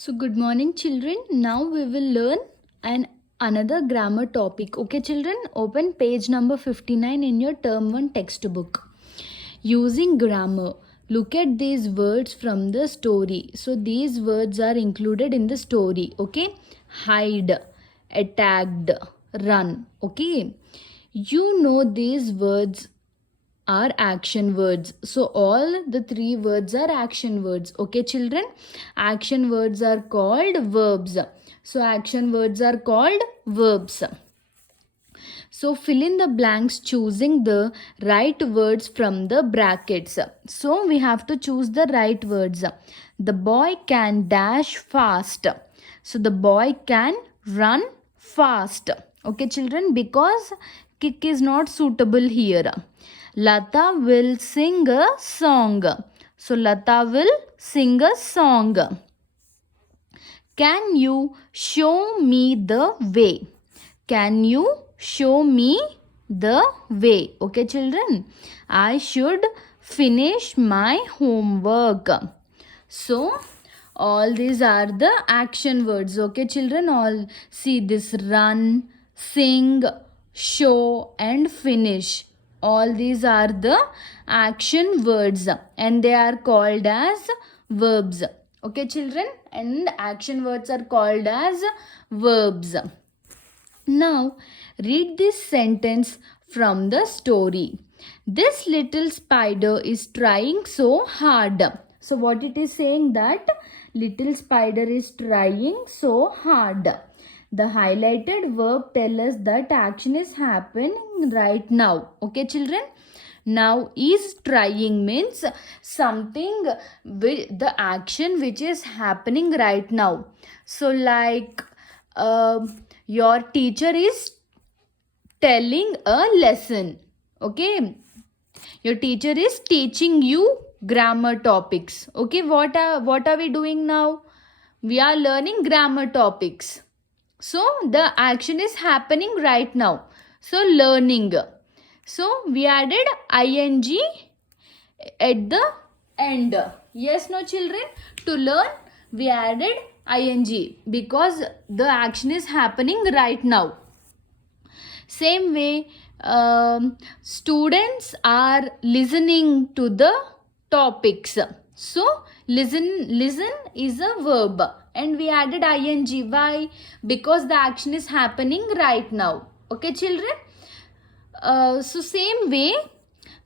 So good morning children. Now we will learn an another grammar topic. Okay children, open page number 59 in your term 1 textbook. Using grammar. Look at these words from the story. So these words are included in the story. Okay? Hide, attacked, run. Okay? You know these words are action words. So all the three words are action words. Okay children, action words are called verbs. So action words are called verbs. So fill in the blanks choosing the right words from the brackets. So we have to choose the right words. The boy can dash fast. So the boy can run fast. Okay children, because kick is not suitable here. Lata will sing a song. So Lata will sing a song. Can you show me the way? Can you show me the way? Okay, children. I should finish my homework. So, all these are the action words. Okay, children. All see this: run, sing, show, and finish. All these are the action words and they are called as verbs. Okay, children, and action words are called as verbs. Now, read this sentence from the story. This little spider is trying so hard. So, what it is saying that little spider is trying so hard. The highlighted verb tell us that action is happening right now. Okay, children? Now is trying means something with the action which is happening right now. So like your teacher is telling a lesson. Okay, your teacher is teaching you grammar topics. Okay, what are we doing now? We are learning grammar topics. So the action is happening right now. So learning. So we added ing at the end. Yes, no children? To learn, we added ing because the action is happening right now. Same way, students are listening to the topics. So listen is a verb and we added ing. Why? Because the action is happening right now. Okay, children? So same way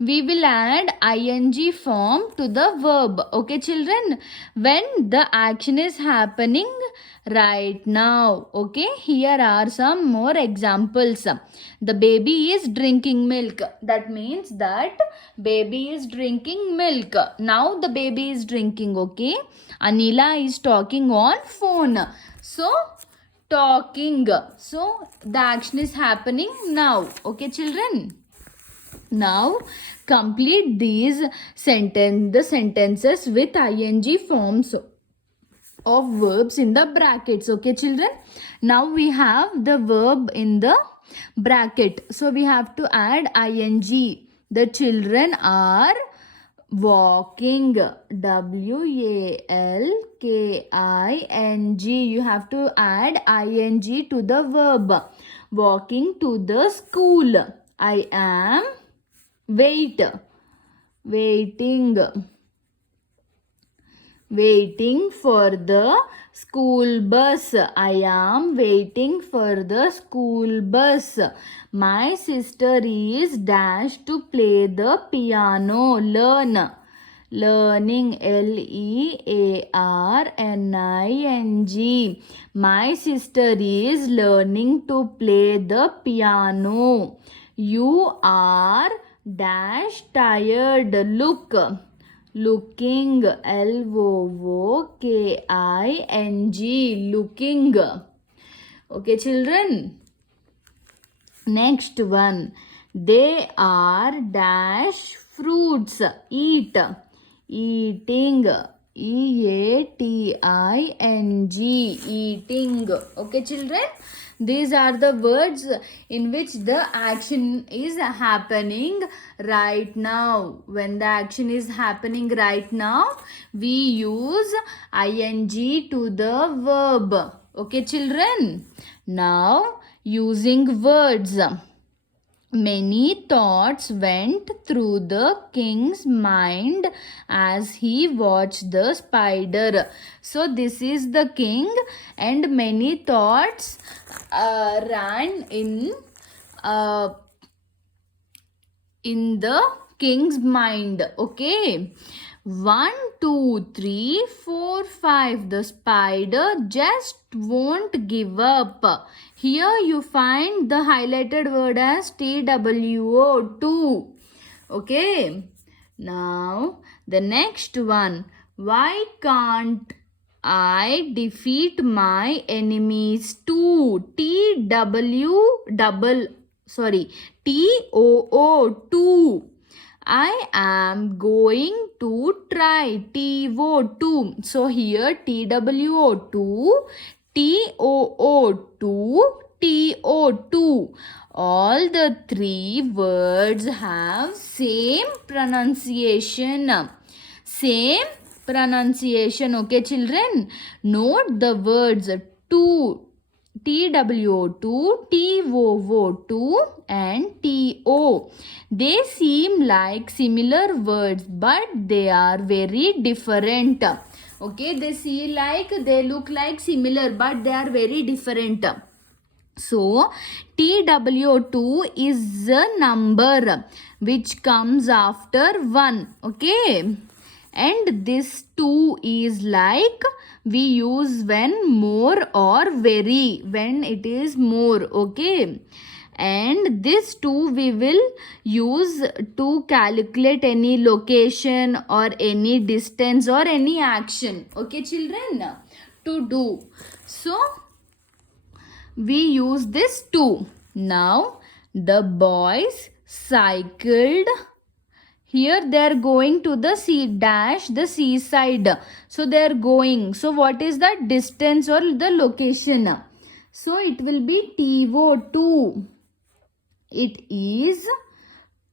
we will add ing form to the verb. Okay children, when the action is happening right now. Okay, here are some more examples. The baby is drinking milk. That means that baby is drinking milk. Now the baby is drinking. Okay, Anila is talking on phone. So talking. So the action is happening now. Okay children. Now complete these the sentences with ing forms of verbs in the brackets. Okay children. Now we have the verb in the bracket. So we have to add ing. The children are walking. walking. You have to add ing to the verb. Walking to the school. I am waiting for the school bus. I am waiting for the school bus. My sister is dash to play the piano. Learning. learning. My sister is learning to play the piano. You are dash tired. Looking. looking. Okay children. Next one. They are dash fruits. Eating. eating, eating. Okay, children? These are the words in which the action is happening right now. When the action is happening right now, we use ing to the verb. Okay, children? Now, using words. Many thoughts went through the king's mind as he watched the spider. So, this is the king, and many thoughts ran uh, in the king's mind. Okay. 1, 2, 3, 4, 5. The spider just won't give up. Here you find the highlighted word as TWO, 2. Okay. Now the next one. Why can't I defeat my enemies too? TOO, 2. I am going to try. TO2. So here TWO2, TOO2, TO2. All the three words have same pronunciation. Same pronunciation. Okay, children? Note the words to. TWO2, TOO2 and TO. They seem like similar words, but they are very different. Okay, they look like similar, but they are very different. So, TWO2 is a number which comes after 1. Okay. And this 2 is like we use when more or very, when it is more. Okay. And this 2 we will use to calculate any location or any distance or any action. Okay, children, to do. So we use this 2. Now the boys cycled. Here they are going to the the seaside. So they are going. So what is the distance or the location? So it will be TO2. It is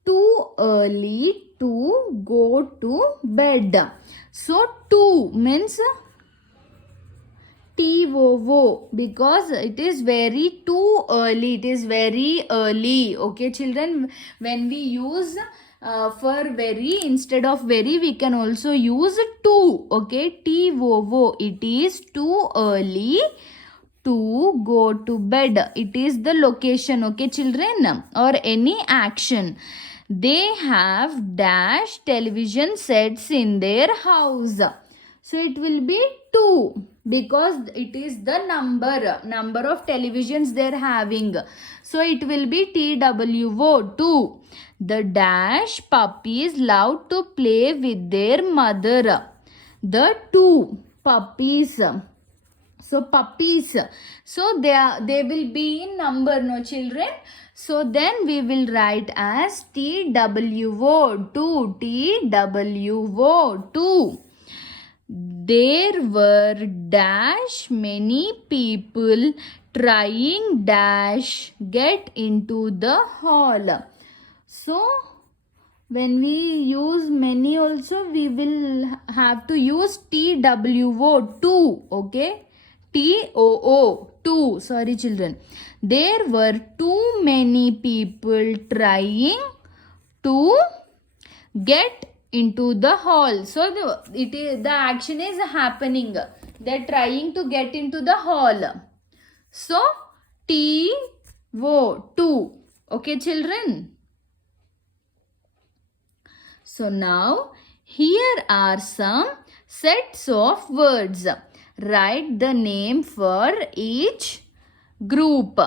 too early to go to bed. So 2 means TOO, because it is very too early. It is very early. Okay, children, when we use for very instead of very, we can also use too. Okay, TOO. It is too early to go to bed. It is the location. Okay, children, or any action. They have dash television sets in their house. So it will be 2 because it is the number of televisions they are having. So it will be TWO, 2. The dash puppies love to play with their mother. The 2 puppies. So puppies. So they will be in number, no children. So then we will write as TWO, 2. TWO, 2. There were dash many people trying dash get into the hall. So when we use many also, we will have to use TWO, 2. Okay, TOO, 2. Sorry children. There were too many people trying to get into the hall. So the action is happening. They're trying to get into the hall. So TO, 2. Okay, children. So now here are some sets of words. Write the name for each group.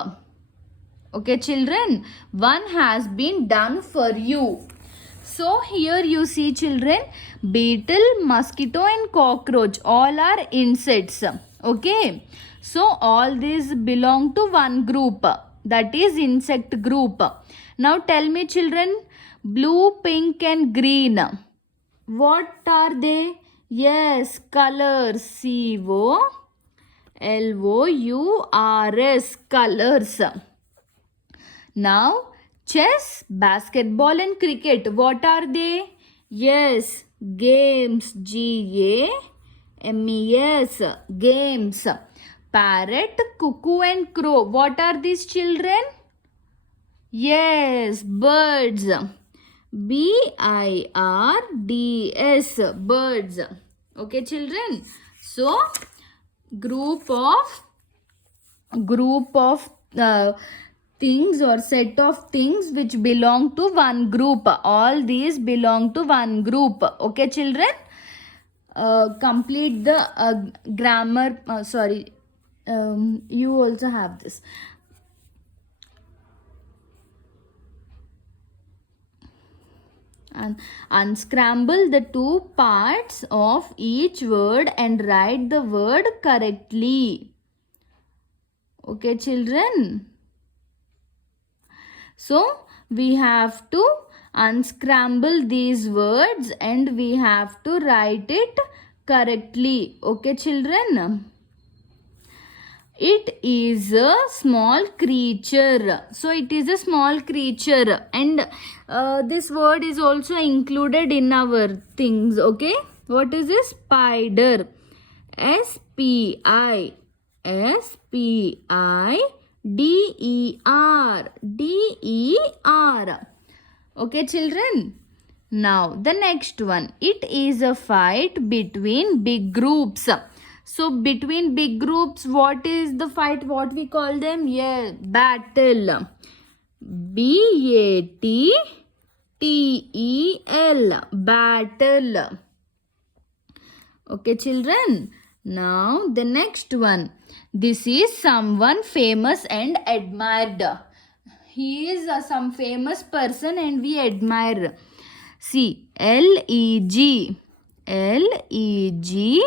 Okay, children. One has been done for you. So here you see children, beetle, mosquito and cockroach, all are insects. Okay. So all these belong to one group, that is insect group. Now tell me children, blue, pink and green, what are they? Yes, colors. COLOURS. Colors. Now, chess, basketball, and cricket. What are they? Yes, games. GAMES. Games. Parrot, cuckoo, and crow. What are these children? Yes, birds. BIRDS. Birds. Okay, children. So, group of things or set of things which belong to one group. All these belong to one group. Okay, children. Complete the grammar. You also have this. And unscramble the two parts of each word and write the word correctly. Okay, children. So, we have to unscramble these words and we have to write it correctly. Okay, children. It is a small creature. So it is a small creature, and this word is also included in our things. Okay, what is this? Spider. SPIDER. Okay, children. Now the next one. It is a fight between big groups. So between big groups, what is the fight? What we call them? Yeah, battle. BATTEL. Battle. Okay, children. Now the next one. This is someone famous and admired. He is some famous person and we admire. See, LEG. LEGEND.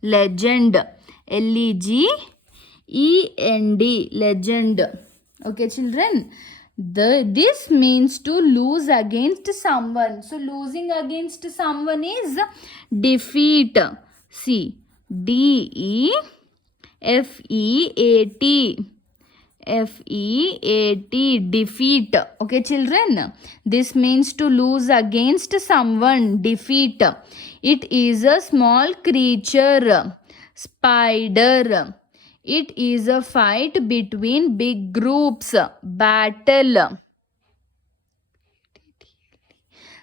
Legend. LEGEND. Legend. Okay, children. This means to lose against someone. So losing against someone is defeat. See, DEFEAT. Defeat. Okay, children. This means to lose against someone. Defeat. It is a small creature. Spider. It is a fight between big groups. Battle.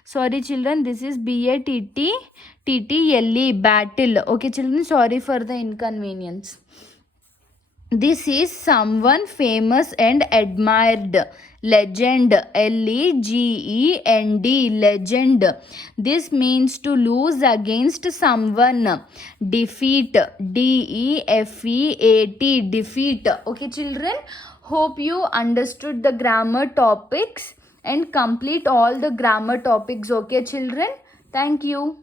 Sorry, children. This is BATTEL. Battle. Okay, children. Sorry for the inconvenience. This is someone famous and admired. Legend. LEGEND. Legend. This means to lose against someone. Defeat. DEFEAT. Defeat. Okay, children. Hope you understood the grammar topics and complete all the grammar topics. Okay, children. Thank you.